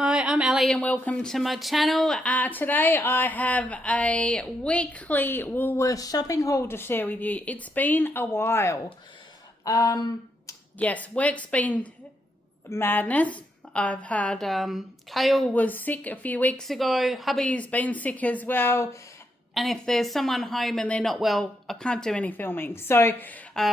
Hi, I'm Ali and welcome to my channel. Today I have a weekly Woolworths shopping haul to share with you. It's been a while. Yes, work's been madness. I've had, Kale was sick a few weeks ago. Hubby's been sick as well. And if there's someone home and they're not well, I can't do any filming. So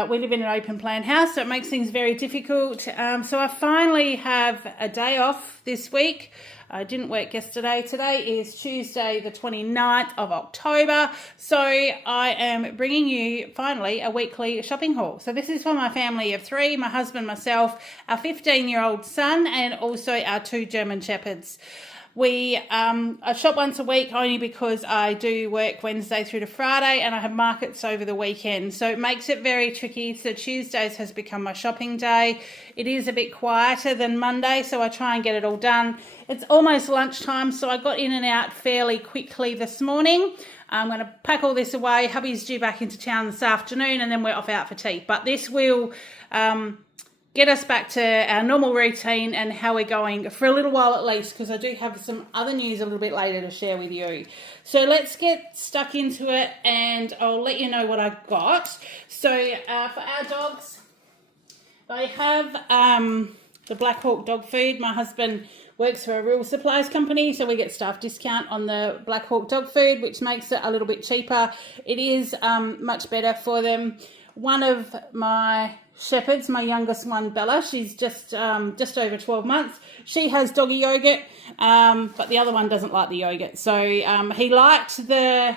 we live in an open plan house, so it makes things very difficult. So I finally have a day off this week. I didn't work yesterday. Today is Tuesday, the 29th of October. So I am bringing you finally a weekly shopping haul. So this is for my family of three, my husband, myself, our 15-year-old son, and also our two German Shepherds. I shop once a week only because I do work Wednesday through to Friday and I have markets over the weekend. So it makes it very tricky. So Tuesdays has become my shopping day. It is a bit quieter than Monday, so I try and get it all done. It's almost lunchtime, so I got in and out fairly quickly this morning. I'm going to pack all this away. Hubby's due back into town this afternoon and then we're off out for tea. But this will get us back to our normal routine and how we're going for a little while at least, because I do have some other news a little bit later to share with you. So let's get stuck into it and I'll let you know what I've got. So for our dogs, they have the Black Hawk dog food. My husband works for a rural supplies company, so we get staff discount on the Black Hawk dog food, which makes it a little bit cheaper. It is much better for them. One of my Shepherds, my youngest one, Bella, she's just over 12 months. She has doggy yogurt, but the other one doesn't like the yogurt. So he liked the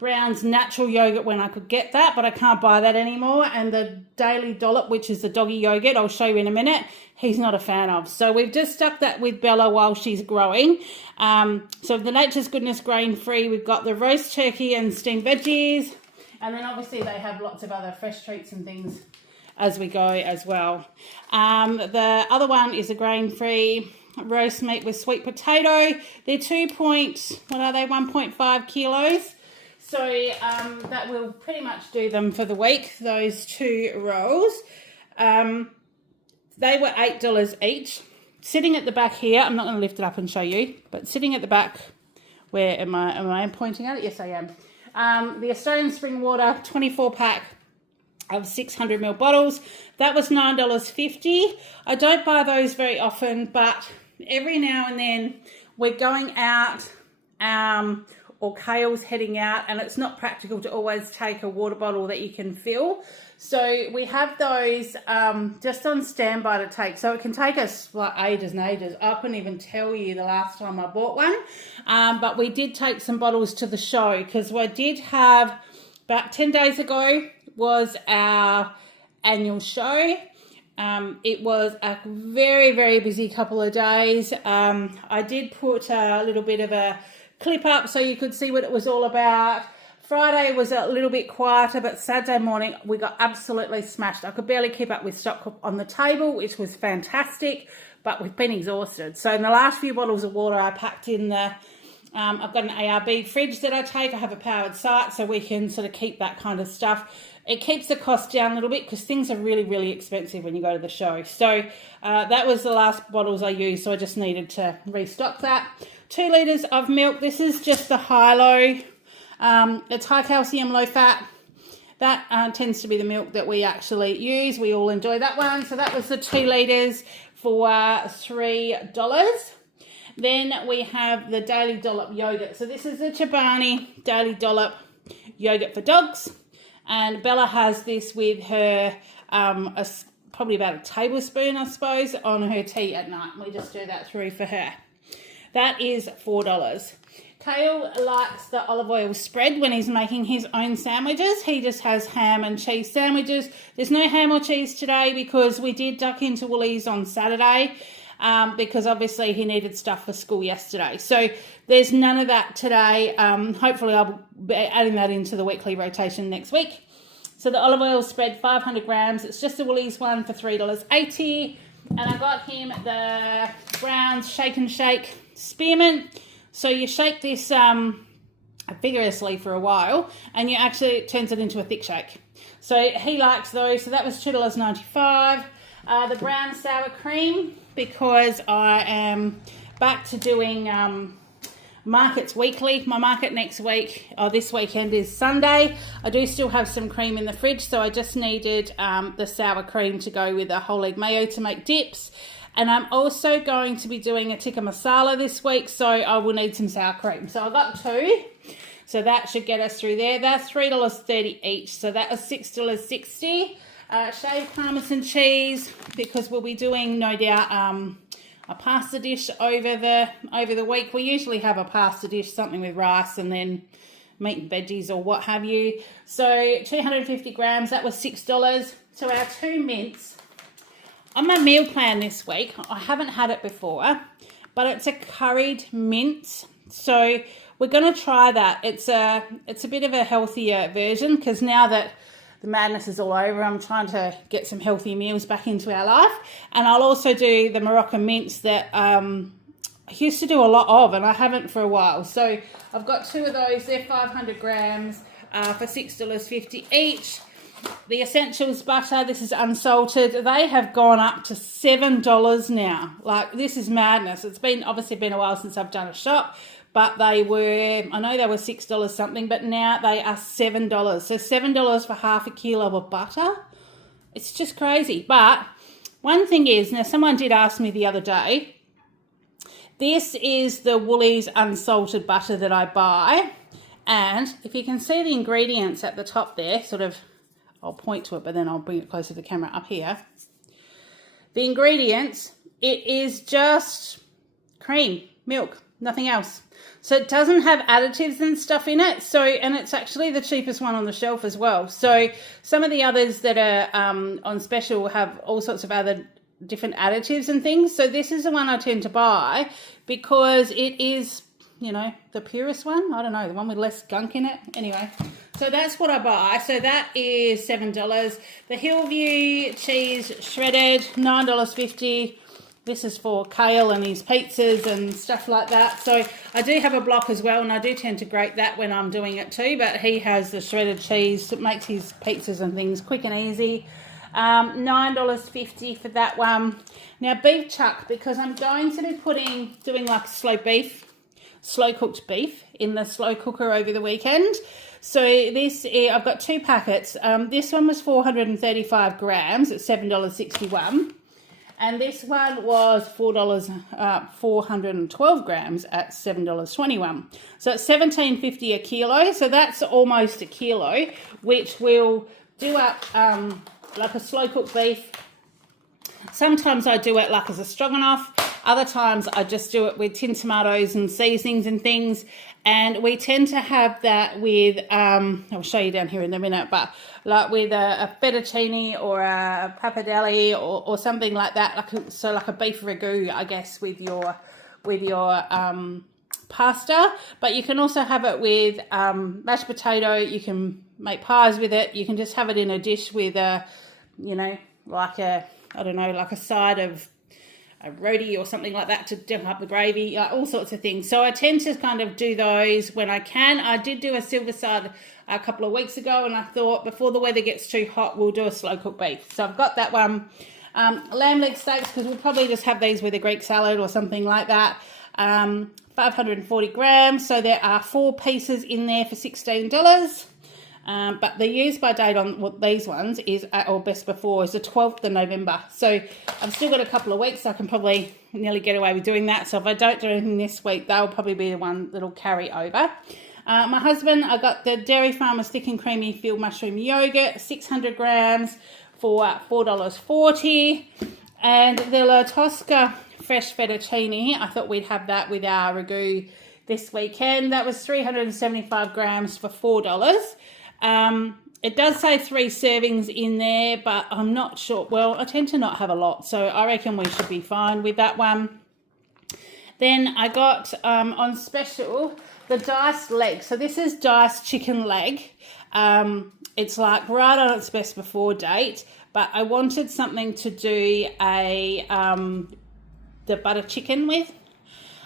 Brown's natural yogurt when I could get that, but I can't buy that anymore. And the Daily Dollop, which is the doggy yogurt, I'll show you in a minute, he's not a fan of. So we've just stuck that with Bella while she's growing. So the Nature's Goodness grain-free, we've got the roast turkey and steamed veggies. And then obviously they have lots of other fresh treats and things as we go as well. The other one is a grain-free roast meat with sweet potato. They're 1.5 kilos. So that will pretty much do them for the week, those two rolls. They were $8 each. Sitting at the back here, I'm not going to lift it up and show you, but sitting at the back, where am I pointing at it? Yes, I am. The Australian Spring Water 24 pack of 600ml bottles, that was $9.50. I don't buy those very often, but every now and then we're going out or Kale's heading out and it's not practical to always take a water bottle that you can fill. So we have those just on standby to take. So it can take us like ages and ages. I couldn't even tell you the last time I bought one. But we did take some bottles to the show because I did have, about 10 days ago, was our annual show. It was a very, very busy couple of days. I did put a little bit of a clip up so you could see what it was all about. Friday was a little bit quieter, but Saturday morning we got absolutely smashed. I could barely keep up with stock on the table, which was fantastic, but we've been exhausted. So in the last few bottles of water I packed in the I've got an ARB fridge that I take. I have a powered site so we can sort of keep that kind of stuff. It keeps the cost down a little bit because things are really, really expensive when you go to the show. So that was the last bottles I used, so I just needed to restock that. 2 litres of milk. This is just the high-low. It's high calcium, low fat. That tends to be the milk that we actually use. We all enjoy that one. So that was the 2 litres for $3. Then we have the Daily Dollop yogurt. So this is the Chobani Daily Dollop yogurt for dogs. And Bella has this with her, probably about a tablespoon, I suppose, on her tea at night. We just do that through for her. That is $4. Kale likes the olive oil spread when he's making his own sandwiches. He just has ham and cheese sandwiches. There's no ham or cheese today because we did duck into Woolies on Saturday. Because obviously he needed stuff for school yesterday. So there's none of that today. Hopefully I'll be adding that into the weekly rotation next week. So the olive oil spread, 500 grams. It's just a Woolies one for $3.80. And I got him the Brown's Shake and Shake Spearmint. So you shake this vigorously for a while and it turns it into a thick shake. So he likes those. So that was $2.95. The brown sour cream, because I am back to doing markets weekly. My market next week, or this weekend, is Sunday. I do still have some cream in the fridge, so I just needed the sour cream to go with a whole egg mayo to make dips. And I'm also going to be doing a tikka masala this week, so I will need some sour cream. So I got 2, so that should get us through there. That's $3.30 each, so that was $6.60. Shaved Parmesan cheese, because we'll be doing, no doubt, a pasta dish over the week. We usually have a pasta dish, something with rice and then meat and veggies or what have you. So 250 grams, that was $6. So our 2 mints. On my meal plan this week, I haven't had it before, but it's a curried mint. So we're going to try that. It's a bit of a healthier version, because now that the madness is all over, I'm trying to get some healthy meals back into our life. And I'll also do the Moroccan mints that I used to do a lot of, and I haven't for a while. So I've got 2 of those. They're 500 grams for $6.50 each. The Essentials butter, this is unsalted. They have gone up to $7 now. Like, this is madness. It's obviously been a while since I've done a shop, but I know they were $6 something, but now they are $7. So $7 for half a kilo of butter. It's just crazy. But one thing is, now someone did ask me the other day, this is the Woolies unsalted butter that I buy. And if you can see the ingredients at the top there, sort of, I'll point to it, but then I'll bring it closer to the camera up here. The ingredients, it is just cream, milk, nothing else. So it doesn't have additives and stuff in it. So, and it's actually the cheapest one on the shelf as well. So some of the others that are on special have all sorts of other different additives and things. So this is the one I tend to buy because it is, you know, the purest one. I don't know, the one with less gunk in it. Anyway, so that's what I buy. So that is $7. The Hillview cheese shredded, $9.50. This is for Kale and his pizzas and stuff like that. So I do have a block as well, and I do tend to grate that when I'm doing it too, but he has the shredded cheese that makes his pizzas and things quick and easy. $9.50 for that one. Now beef chuck, because I'm going to be doing like slow cooked beef in the slow cooker over the weekend. So this, I've got 2 packets. This one was 435 grams at $7.61. And this one was $412 grams at $7.21. So it's $17.50 a kilo. So that's almost a kilo, which will do up like a slow cooked beef. Sometimes I do it like as a stroganoff. Other times I just do it with tin tomatoes and seasonings and things. And we tend to have that with, I'll show you down here in a minute, but like with a fettuccine or a pappardelle or something like that. Like a beef ragu, I guess, with your pasta. But you can also have it with mashed potato. You can make pies with it. You can just have it in a dish with a, you know, like a, I don't know, like a side of a roti or something like that to dip up the gravy, all sorts of things. So I tend to kind of do those when I can. I did do a silver side a couple of weeks ago, and I thought before the weather gets too hot, we'll do a slow cooked beef. So I've got that one. Lamb leg steaks, because we'll probably just have these with a Greek salad or something like that. 540 grams. So there are 4 pieces in there for $16. But the use by date on these ones is, or best before, is the 12th of November. So I've still got a couple of weeks. So I can probably nearly get away with doing that. So if I don't do anything this week, they'll probably be the one that'll carry over. My husband, I got the Dairy Farmers Thick and Creamy Field Mushroom Yogurt, 600 grams for $4.40. And the La Tosca Fresh Fettuccine, I thought we'd have that with our ragu this weekend. That was 375 grams for $4. It does say 3 servings in there, but I'm not sure. Well, I tend to not have a lot, so I reckon we should be fine with that one. Then I got on special the diced leg. So this is diced chicken leg. It's like right on its best before date, but I wanted something to do the butter chicken with.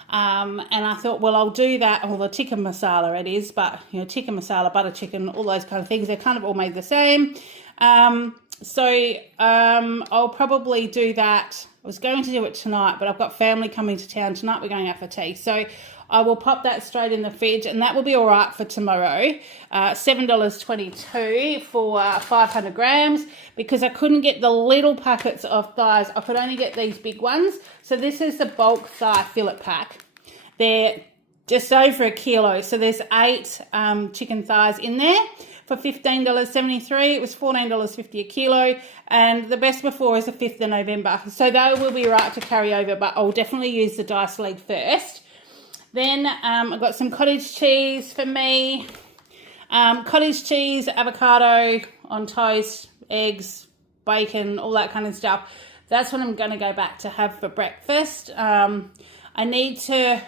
And I thought, well, I'll do that, or the tikka masala it is, but, you know, tikka masala, butter chicken, all those kind of things, they're kind of all made the same. I'll probably do that. I was going to do it tonight, but I've got family coming to town tonight. We're going out for tea. So I will pop that straight in the fridge, and that will be all right for tomorrow. $7.22 for 500 grams, because I couldn't get the little packets of thighs. I could only get these big ones. So this is the bulk thigh fillet pack. They're just over a kilo. So there's 8 chicken thighs in there. For $15.73, it was $14.50 a kilo, and the best before is the 5th of November. So they will be right to carry over, but I'll definitely use the diced leg first. Then I've got some cottage cheese for me. Cottage cheese, avocado on toast, eggs, bacon, all that kind of stuff. That's what I'm going to go back to have for breakfast. I need to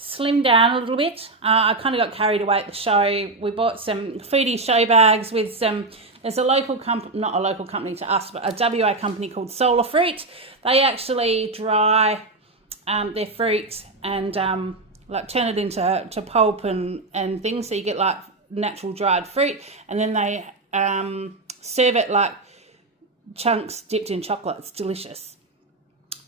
slim down a little bit. I kind of got carried away at the show. We bought some foodie show bags with some, there's a local company, not a local company to us, but a WA company called Solar Fruit. They actually dry their fruit and like turn it into pulp and things, so you get like natural dried fruit, and then they serve it like chunks dipped in chocolate. It's delicious.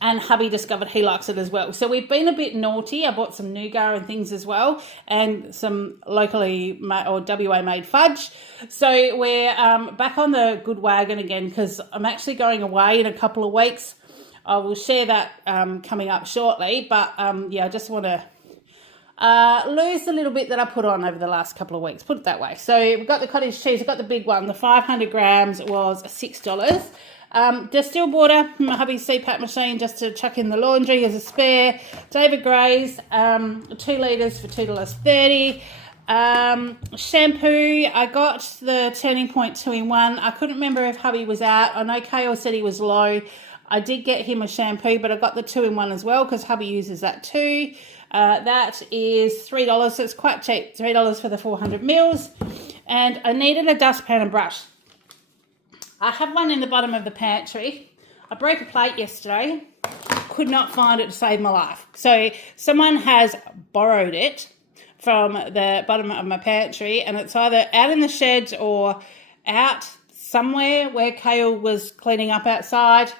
And hubby discovered he likes it as well. So we've been a bit naughty. I bought some nougat and things as well, and some locally made, or WA made fudge. So we're back on the good wagon again, because I'm actually going away in a couple of weeks. I will share that coming up shortly. But yeah, I just want to lose the little bit that I put on over the last couple of weeks, put it that way. So we've got the cottage cheese. I've got the big one. The 500 grams was $6. Distilled water from my hubby's CPAP machine just to chuck in the laundry as a spare. David Gray's 2 litres for $2.30. Shampoo, I got the Turning Point 2-in-1. I couldn't remember if hubby was out. I know Kale said he was low. I did get him a shampoo, but I got the 2-in-1 as well because hubby uses that too. That is $3, so it's quite cheap. $3 for the 400 mils. And I needed a dustpan and brush. I have one in the bottom of the pantry. I broke a plate yesterday. Could not find it to save my life. So someone has borrowed it from the bottom of my pantry, and it's either out in the sheds or out somewhere where Kale was cleaning up outside.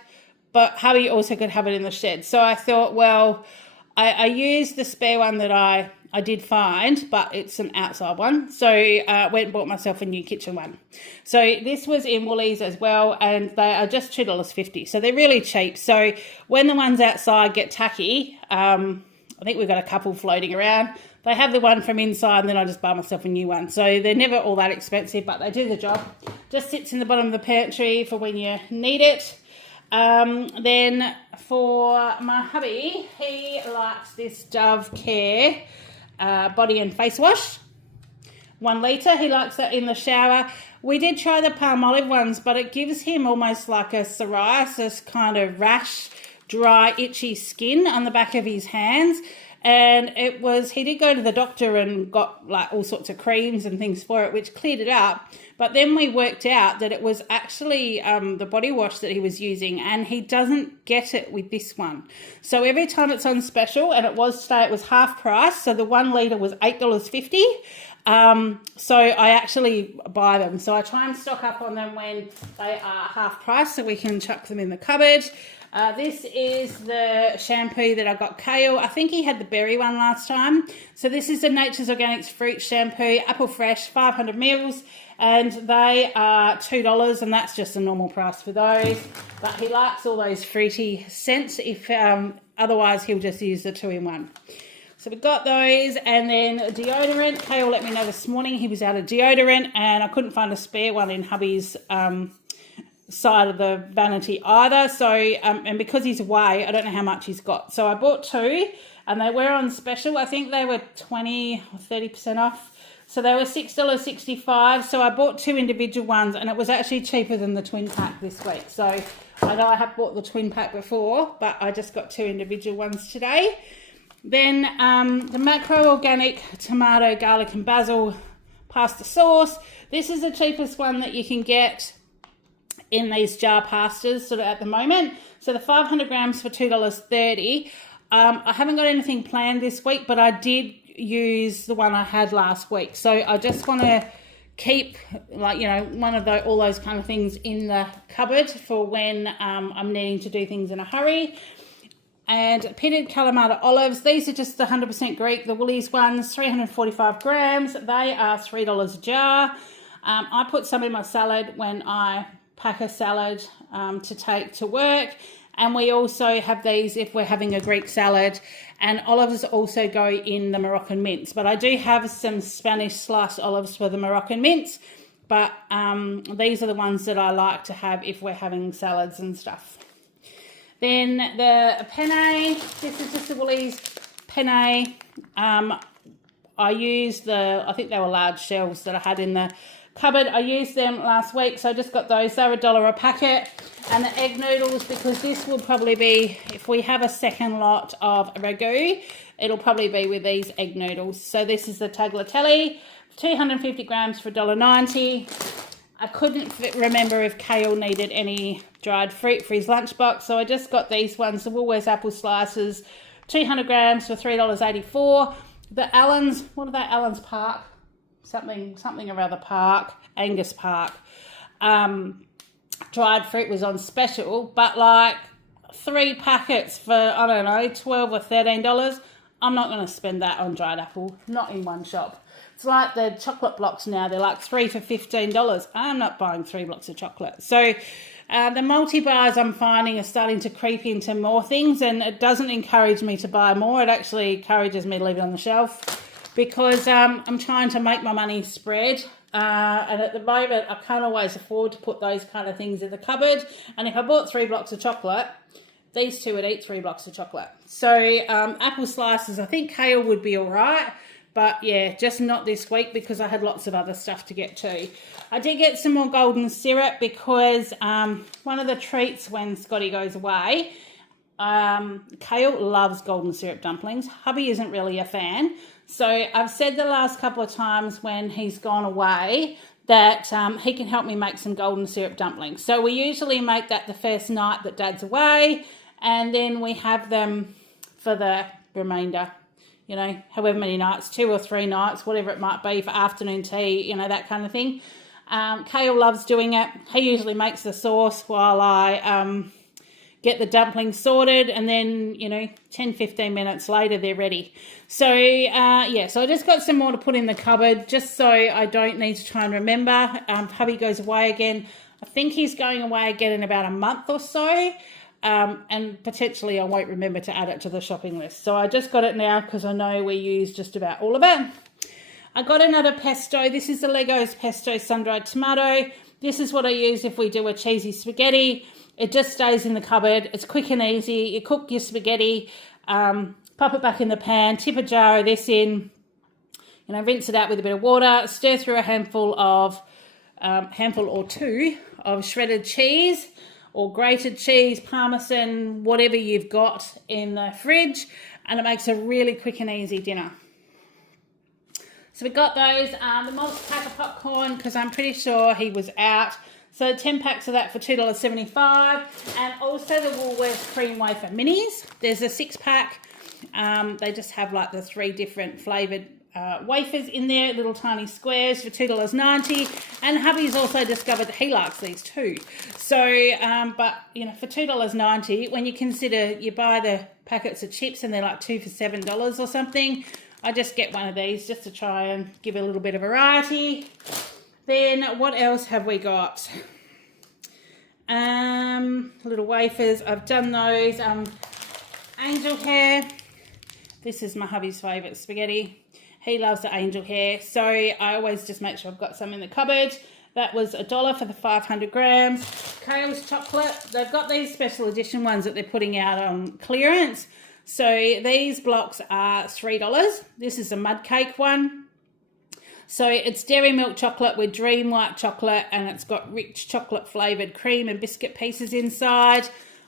But hubby also could have it in the shed. So I thought, well, I used the spare one that I did find, but it's an outside one. So I went and bought myself a new kitchen one. So this was in Woolies as well, and they are just $2.50. So they're really cheap. So when the ones outside get tacky, I think we've got a couple floating around. They have the one from inside, and then I just buy myself a new one. So they're never all that expensive, but they do the job. Just sits in the bottom of the pantry for when you need it. Then for my hubby, he likes this Dove Care body and face wash. 1 litre. He likes that in the shower. We did try the palm olive ones, but it gives him almost like a psoriasis kind of rash, dry, itchy skin on the back of his hands. And it was, he did go to the doctor and got like all sorts of creams and things for it, which cleared it up. But then we worked out that it was actually the body wash that he was using, and he doesn't get it with this one. So every time it's on special, and it was today, it was half price. So the 1 litre was $8.50. So I actually buy them. So I try and stock up on them when they are half price so we can chuck them in the cupboard. This is the shampoo that I got Kale. I think he had the berry one last time. So this is the Nature's Organics Fruit Shampoo, Apple Fresh, 500 mils. And they are $2, and that's just a normal price for those. But he likes all those fruity scents. If otherwise, he'll just use the 2-in-1. So we've got those, and then deodorant. Kale let me know this morning he was out of deodorant, and I couldn't find a spare one in hubby's side of the vanity either. So and because he's away, I don't know how much he's got. So I bought 2, and they were on special. I think they were 20 or 30% off. So they were $6.65. So I bought 2 individual ones, and it was actually cheaper than the twin pack this week. So I know I have bought the twin pack before, but I just got 2 individual ones today. Then the macro organic tomato, garlic and basil pasta sauce. This is the cheapest one that you can get in these jar pastas sort of at the moment. So the 500 grams for $2.30. I haven't got anything planned this week, but I did use the one I had last week. So I just want to keep, like, you know, all those kind of things in the cupboard for when I'm needing to do things in a hurry. And pitted Kalamata olives. These are just the 100% Greek, the Woolies ones, 345 grams. They are $3 a jar. I put some in my salad when I pack a salad to take to work. And we also have these if we're having a Greek salad. And olives also go in the Moroccan mince. But I do have some Spanish sliced olives for the Moroccan mince. But these are the ones that I like to have if we're having salads and stuff. Then the penne, this is just the Woolies penne. I used I think they were large shells that I had in the cupboard. I used them last week, so I just got those. They were $1 a packet. And the egg noodles, because this will probably be, if we have a second lot of ragu, it'll probably be with these egg noodles. So this is the tagliatelle, 250 grams for $1.90. I couldn't remember if Kale needed any dried fruit for his lunchbox, so I just got these ones, the Woolworths apple slices, 200 grams for $3.84. The Allen's, what are they, Allen's Park? Something or other park, Angus Park. Dried fruit was on special, but like 3 packets for, I don't know, $12 or $13. I'm not going to spend that on dried apple, not in one shop. It's like the chocolate blocks now. They're like 3 for $15. I'm not buying 3 blocks of chocolate. So the multi-bars I'm finding are starting to creep into more things, and it doesn't encourage me to buy more. It actually encourages me to leave it on the shelf because I'm trying to make my money spread. And at the moment, I can't always afford to put those kind of things in the cupboard. And if I bought 3 blocks of chocolate, these two would eat 3 blocks of chocolate. So apple slices, I think Kale would be all right. But yeah, just not this week because I had lots of other stuff to get to. I did get some more golden syrup because one of the treats when Scotty goes away, Kale loves golden syrup dumplings. Hubby isn't really a fan. So I've said the last couple of times when he's gone away that he can help me make some golden syrup dumplings. So we usually make that the first night that Dad's away, and then we have them for the remainder, you know, however many nights, 2 or 3 nights, whatever it might be for afternoon tea, you know, that kind of thing. Kale loves doing it. He usually makes the sauce while I get the dumplings sorted, and then, you know, 10-15 minutes later they're ready. So yeah, so I just got some more to put in the cupboard just so I don't need to try and remember. Hubby goes away again. I think he's going away again in about a month or so, and potentially I won't remember to add it to the shopping list. So I just got it now because I know we use just about all of it. I got another pesto. This is the Legos pesto sun-dried tomato. This is what I use if we do a cheesy spaghetti. It just stays in the cupboard. It's quick and easy. You cook your spaghetti, pop it back in the pan, tip a jar of this in, you know, rinse it out with a bit of water, stir through a handful or 2 of shredded cheese or grated cheese, parmesan, whatever you've got in the fridge, and it makes a really quick and easy dinner. So we got those, the multi-pack of popcorn, because I'm pretty sure he was out. So 10 packs of that for $2.75, and also the Woolworths cream wafer minis. There's a 6-pack. They just have like the 3 different flavoured wafers in there, little tiny squares for $2.90. And hubby's also discovered that he likes these too. So, but you know, for $2.90, when you consider you buy the packets of chips and they're like 2 for $7 or something, I just get one of these just to try and give a little bit of variety. Then what else have we got? Little wafers. I've done those. Angel hair. This is my hubby's favourite spaghetti. He loves the angel hair. So I always just make sure I've got some in the cupboard. That was $1 for the 500 grams. Kale's chocolate. They've got these special edition ones that they're putting out on clearance. So these blocks are $3. This is a mud cake one. So it's dairy milk chocolate with dream white chocolate, and it's got rich chocolate flavoured cream and biscuit pieces inside.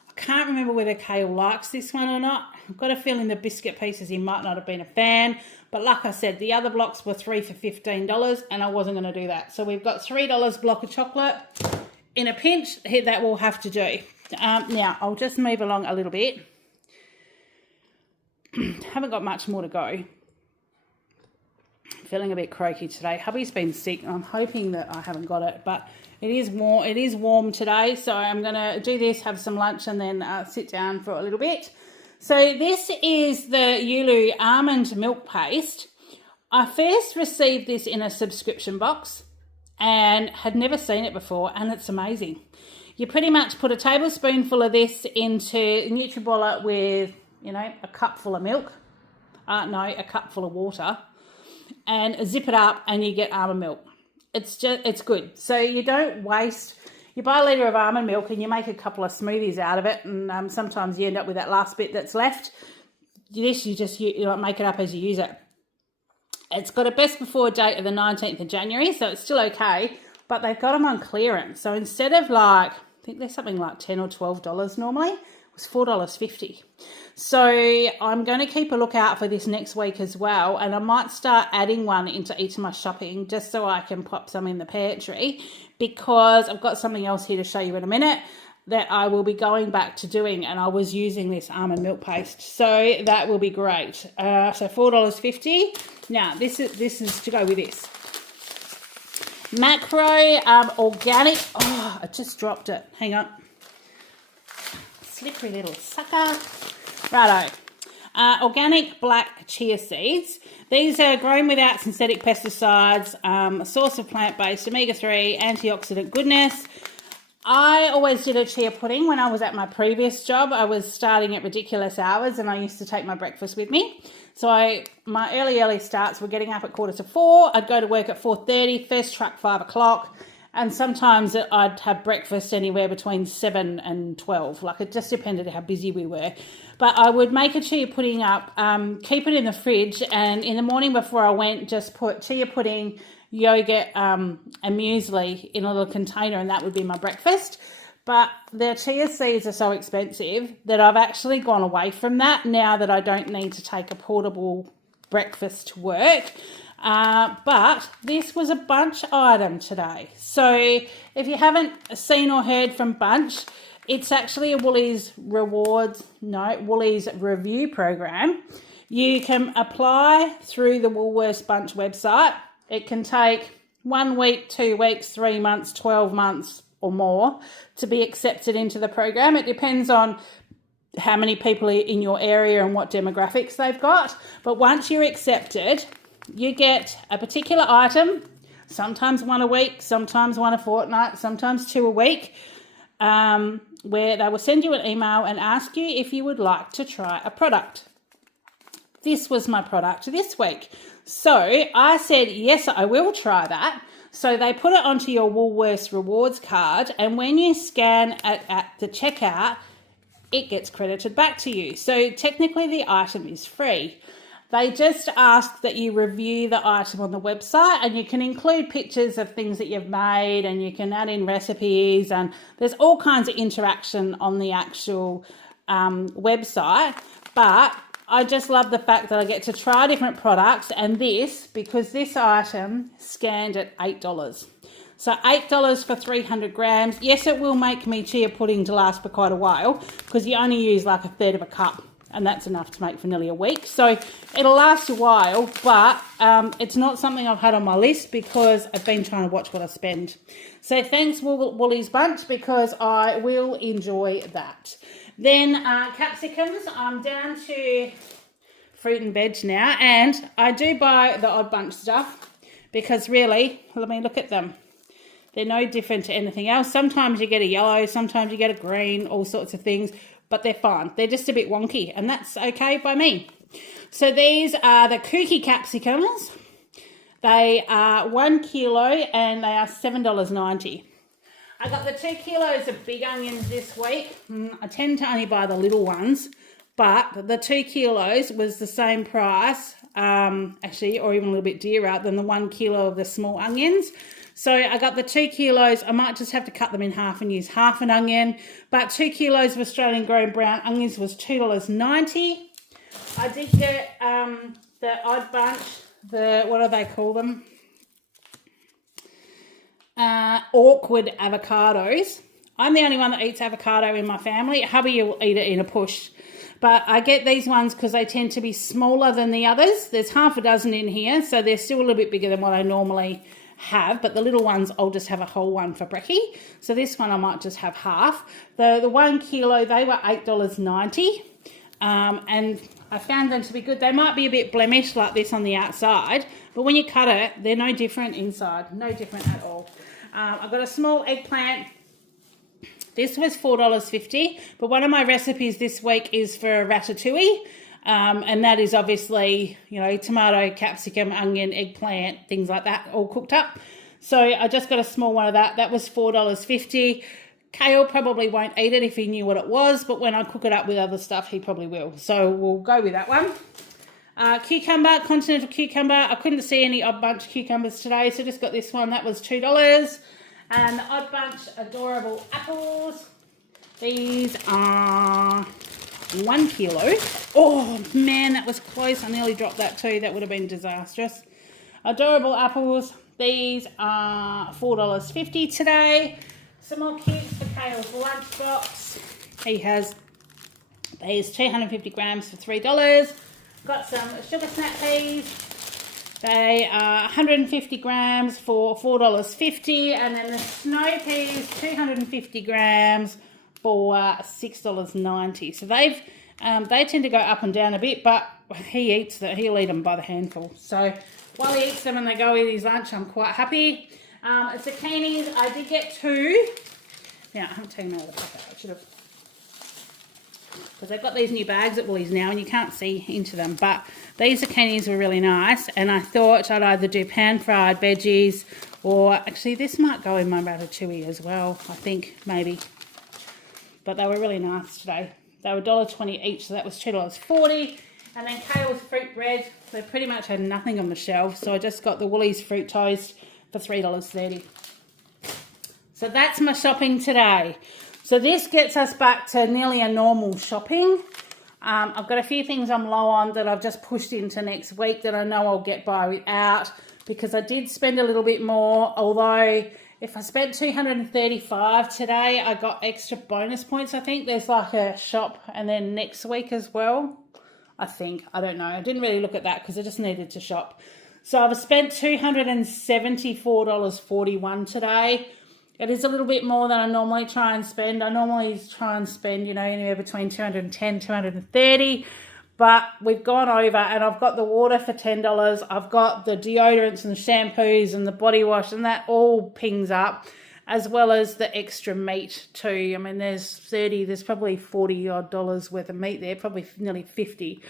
I can't remember whether Kale likes this one or not. I've got a feeling the biscuit pieces he might not have been a fan. But like I said, the other blocks were 3 for $15, and I wasn't going to do that. So we've got $3 block of chocolate. In a pinch, that will have to do. Now, I'll just move along a little bit. Haven't got much more to go. feeling a bit croaky today. Hubby's been sick. I'm hoping that I haven't got it, but it is warm. It is warm today, so I'm going to do this, have some lunch, and then sit down for a little bit. So this is the Yulu almond milk paste. I first received this in a subscription box and had never seen it before, and it's amazing. You pretty much put a tablespoonful of this into Nutribullet with, you know, a cup full of milk. A cup full of water, and zip it up and you get almond milk. It's good. So you don't waste. You buy a litre of almond milk and you make a couple of smoothies out of it, and sometimes you end up with that last bit that's left. This, you make it up as you use it. It's got a best before date of the 19th of January, so it's still okay, but they've got them on clearance. So instead of I think there's something like $10 or $12 normally, it was $4.50. So I'm going to keep a lookout for this next week as well, and I might start adding one into each of my shopping just so I can pop some in the pantry, because I've got something else here to show you in a minute that I will be going back to doing, and I was using this almond milk paste, so that will be great. So $4.50. Now this is to go with this. Macro organic. Oh, I just dropped it. Hang on. Slippery little sucker. Righto. Organic black chia seeds. These are grown without synthetic pesticides, a source of plant-based omega-3 antioxidant goodness. I always did a chia pudding when I was at my previous job. I was starting at ridiculous hours and I used to take my breakfast with me. So my early starts were getting up at 4:45. I'd go to work at 4:30, first truck 5 o'clock. And sometimes I'd have breakfast anywhere between 7 and 12. Like, it just depended how busy we were. But I would make a chia pudding up, keep it in the fridge, and in the morning before I went, just put chia pudding, yogurt, and muesli in a little container, and that would be my breakfast. But the chia seeds are so expensive that I've actually gone away from that now that I don't need to take a portable breakfast to work. But this was a Bunch item today. So if you haven't seen or heard from Bunch, it's actually a Woolies review program. You can apply through the Woolworths Bunch website. It can take 1 week, 2 weeks, 3 months, 12 months or more to be accepted into the program. It depends on how many people are in your area and what demographics they've got. But once you're accepted, you get a particular item, sometimes one a week, sometimes one a fortnight, sometimes 2 a week, where they will send you an email and ask you if you would like to try a product. This was my product this week. So I said, yes, I will try that. So they put it onto your Woolworths rewards card, and when you scan at the checkout, it gets credited back to you. So technically the item is free. They just ask that you review the item on the website, and you can include pictures of things that you've made, and you can add in recipes, and there's all kinds of interaction on the actual website. But I just love the fact that I get to try different products, and because this item scanned at $8. So $8 for 300 grams. Yes, it will make me chia pudding to last for quite a while, because you only use like a third of a cup, and that's enough to make for nearly a week. So it'll last a while, but it's not something I've had on my list because I've been trying to watch what I spend. So thanks, Woolies Bunch, because I will enjoy that. Then capsicums, I'm down to fruit and veg now, and I do buy the odd bunch stuff because really, let me look at them. They're no different to anything else. Sometimes you get a yellow, sometimes you get a green, all sorts of things, but they're fine. They're just a bit wonky, and that's okay by me. So these are the kooky capsicums. They are 1 kilo and they are $7.90. I got the 2 kilos of big onions this week. I tend to only buy the little ones, but the 2 kilos was the same price, actually, or even a little bit dearer than the 1 kilo of the small onions. So I got the 2 kilos. I might just have to cut them in half and use half an onion. But 2 kilos of Australian grown brown onions was $2.90. I did get the odd bunch, what do they call them? Awkward avocados. I'm the only one that eats avocado in my family. Hubby will eat it in a push. But I get these ones because they tend to be smaller than the others. There's half a dozen in here, so they're still a little bit bigger than what I normally have, but the little ones I'll just have a whole one for brekkie. So this one I might just have half. The 1 kilo, they were $8.90, and I found them to be good. They might be a bit blemished like this on the outside, but when you cut it, they're no different inside, no different at all. I've got a small eggplant. This was $4.50, but one of my recipes this week is for ratatouille, and that is obviously, you know, tomato, capsicum, onion, eggplant, things like that, all cooked up. So I just got a small one of that. That was $4.50. Kale probably won't eat it if he knew what it was, but when I cook it up with other stuff, he probably will. So we'll go with that one. Cucumber, continental cucumber. I couldn't see any Odd Bunch cucumbers today, so just got this one. That was $2. And the Odd Bunch adorable apples. These are 1 kilo. Oh man, that was close. I nearly dropped that too. That would have been disastrous. Adorable apples. These are $4.50 today. Some more cubes for Kale's lunchbox. He has these 250 grams for $3. Got some sugar snap peas. They are 150 grams for $4.50, and then the snow peas, 250 grams for $6.90. So they tend to go up and down a bit, but he eats that. He'll eat them by the handful. So while he eats them and they go with his lunch, I'm quite happy. Zucchinis, I did get 2. Now I haven't taken them out of the packet. I should have, because they've got these new bags at Woolies now and you can't see into them, but these zucchinis were really nice, and I thought I'd either do pan-fried veggies, or actually this might go in my ratatouille as well, I think, maybe. But they were really nice today. They were $1.20 each, so that was $2.40. And then Kale's fruit bread, they pretty much had nothing on the shelf, so I just got the Woolies fruit toast for $3.30. So that's my shopping today. So this gets us back to nearly a normal shopping. I've got a few things I'm low on that I've just pushed into next week that I know I'll get by without, because I did spend a little bit more, although if I spent $235 today, I got extra bonus points. I think there's like a shop and then next week as well. I think, I don't know. I didn't really look at that because I just needed to shop. So I've spent $274.41 today. It is a little bit more than I normally try and spend. I normally try and spend, you know, anywhere between $210, $230. But we've gone over, and I've got the water for $10. I've got the deodorants and shampoos and the body wash, and that all pings up, as well as the extra meat too. I mean, there's probably $40 odd worth of meat there, probably nearly 50.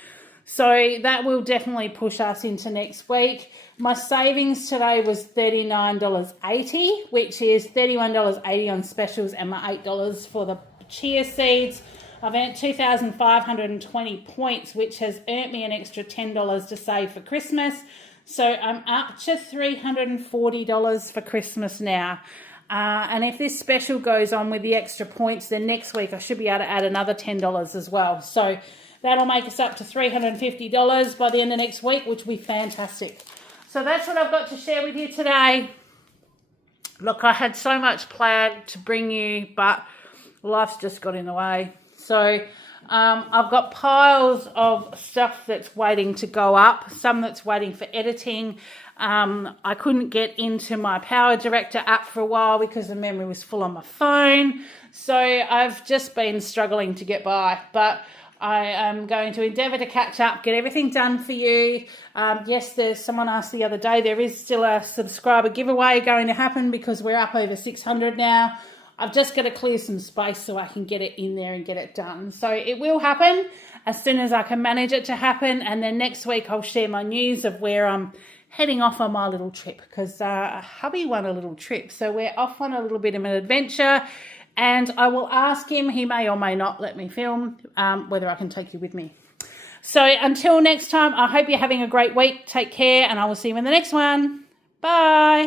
So that will definitely push us into next week. My savings today was $39.80, which is $31.80 on specials, and my $8 for the chia seeds. I've earned 2,520 points, which has earned me an extra $10 to save for Christmas. So I'm up to $340 for Christmas now. And if this special goes on with the extra points, then next week I should be able to add another $10 as well. So that'll make us up to $350 by the end of next week, which will be fantastic. So that's what I've got to share with you today. Look, I had so much planned to bring you, but life's just got in the way. So I've got piles of stuff that's waiting to go up, some that's waiting for editing. I couldn't get into my Power Director app for a while because the memory was full on my phone. So I've just been struggling to get by, but I am going to endeavour to catch up, get everything done for you. Yes, someone asked the other day, there is still a subscriber giveaway going to happen because we're up over 600 now. I've just got to clear some space so I can get it in there and get it done. So it will happen as soon as I can manage it to happen. And then next week I'll share my news of where I'm heading off on my little trip, because hubby won a little trip. So we're off on a little bit of an adventure. And I will ask him, he may or may not let me film, whether I can take you with me. So until next time, I hope you're having a great week. Take care, and I will see you in the next one. Bye.